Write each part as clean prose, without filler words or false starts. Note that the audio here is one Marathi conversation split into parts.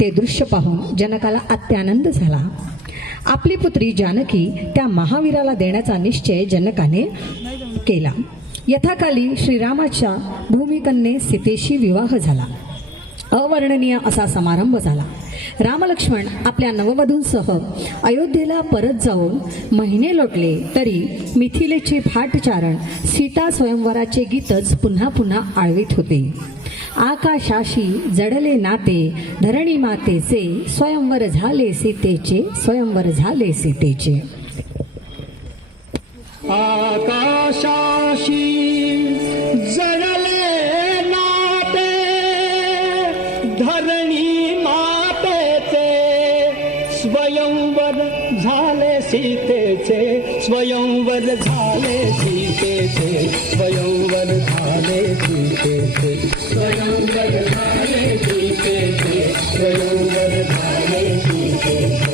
ते दृश्य पाहून जनकाला अत्यानंद झाला. आपली पुत्री जानकी त्या महावीराला देण्याचा निश्चय जनकाने केला. यथाकाली श्रीरामाच्या भूमिकन्ये सीतेशी विवाह झाला. अवर्णनीय असा समारंभ झाला. रामलक्ष्मण आपल्या नववधूंसह अयोध्येला परत जाऊन महिने लोटले तरी मिथिलेचे फाटचारण सीता स्वयंवराचे गीतच पुन्हा पुन्हा आळवीत होते. आकाशाशी जडले नाते धरणी मातेचे स्वयंवर झाले सीतेचे स्वयंवर झाले सीतेचे. आकाशाशी जडले नाते धरणी मातेचे स्वयंवर झाले सीतेचे स्वयंवर झाले सीतेचे स्वयंवर झाले सीतेचे स्वयंवर झाले सीतेचे स्वयंवर झाले सीतेचे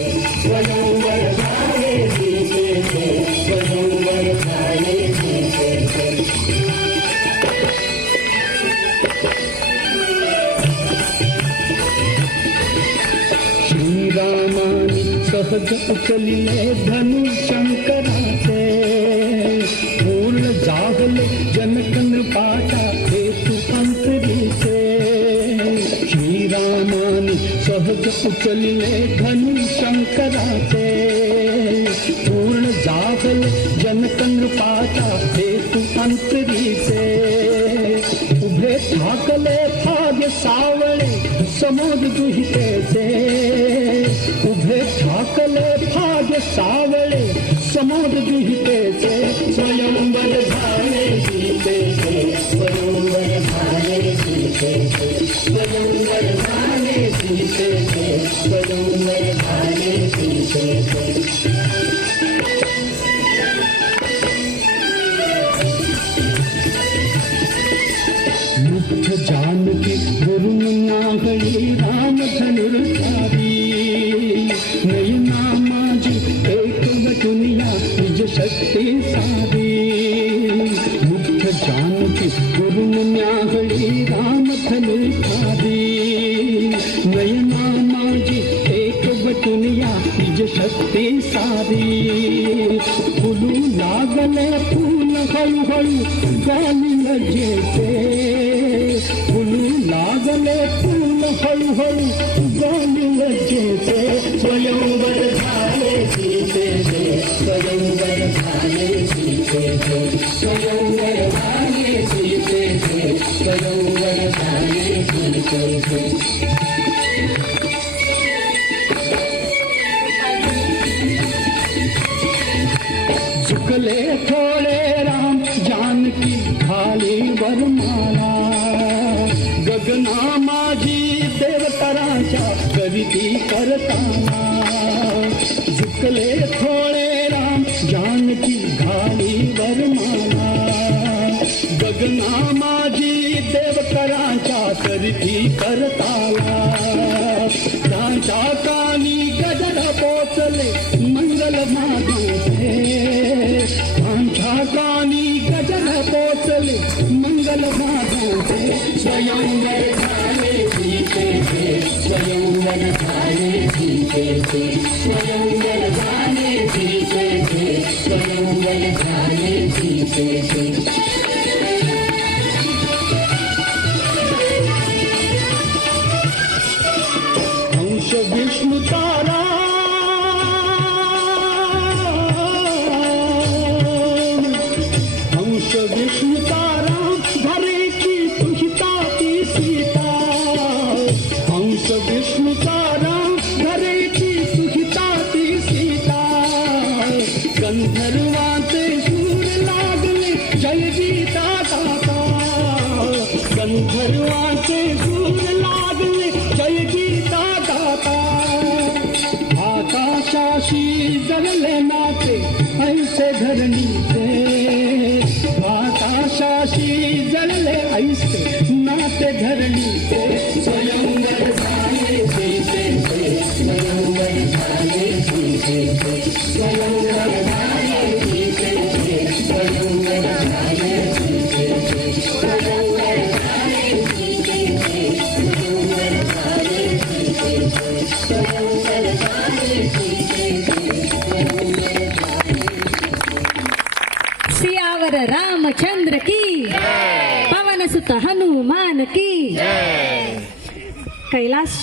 स्वयंवर झाले सीतेचे स्वयंवर झाले सीतेचे. श्रीरामानी सहज उचलिले धनु शंकराचे पूर्ण जागले जनक नृपाचा हेतू अंतरीचे. श्रीरामानी सहज उचलिले धनु शंकराचे पूर्ण जागले जनक नृपाचा हेतू अंतरीचे. उभे ठाकले भाग्य सावळे समोद दुहितेचे उभे ठाकले भाग्य सावळे समोद दुहितेचे स्वयंवर झाले सीतेचे स्वयंवर झाले सीतेचे स्वयंवर झाले सीतेचे स्वयंवर झाले सीतेचे. मुख्य जानकी गुरु नागरी राम धनुर्धारी नयना माझी एक वटुनिया निज शक्ती सारी. मुख्य जानकी गुरु नागरी राम धनुर्धारी नयना माझी एक वटुनिया निज शक्ती सारी. फुलू लागले फूल हळूहळू गाली लजेचे फुलू लागले फूल हळूहळू गाली लजेचे स्वयंवर झाले सीतेचे स्वयंवर झाले सीतेचे स्वयंवर झाले सीतेचे स्वयंवर झाले सीतेचे. झुकले थोडे राम जानकी घाली वरमाला गगना माझी देवतराच्या करीती करताना. झुकले थोडे राम जानकी घाली वरमाला गगना माझी देवतराच्या करीती करताला. त्यांच्या कानी गजर पोचले मंगल माधुचे त्यांच्या कानी गजर पोचले मंगल माधुचे स्वयंवर झाले सीतेचे स्वयंवर झाले सीतेचे स्वयंवर झाले सीतेचे स्वयंवर झाले सीतेचे. हंस विष्णू तारा हंस विष्णू तारा धरेची तुहिता ती सीता हंस विष्णू तारा धरेची तुहिता ती सीता. गंधर्वाचे सूर लागले जय गीता गाता गंधर्वाचे सूर लागले जय गीता गाता. आकाशाशी जडले नाते ऐसे धरणीचे आकाशाशी जडले ऐसे नाते धरणीचे स्वयंवर झाले सीतेचे स्वयंवर झाले सीतेचे स्वयंवर झाले सीतेचे स्वयंवर झाले सीतेचे स्वयंवर झाले सीतेचे स्वयंवर झाले सीतेचे. सियावर रामचंद्र की पवन सुत हनुमान की कैलाश